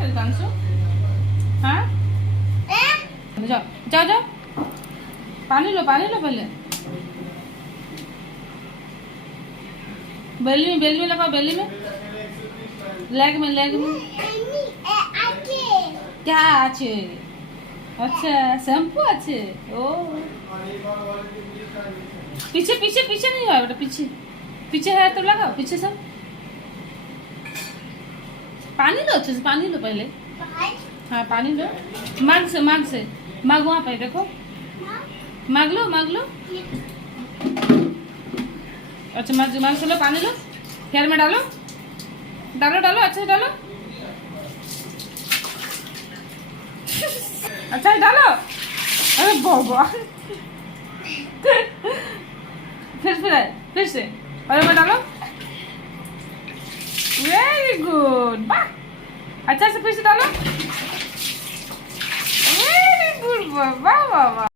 कांसु हाँ जाओ जाओ जाओ पानी लो पहले बेली में लगाओ बेली में लेग में क्या आछे अच्छा शैम्पू आछे ओ पीछे पीछे पीछे नहीं है बेटा पीछे पीछे है तो लगाओ पीछे सब पानी लो अच्छे से पानी लो पहले हाँ पानी लो मांग से मांग वहाँ पे देखो मांग लो अच्छा मांग से लो पानी लो हेयर में डालो अच्छे से डालो अच्छा से डालो अरे बाबा फिर से और में डालो वेरी गुड वाह अच्छा से फिर से डालो वेरी गुड वाह वाह वाह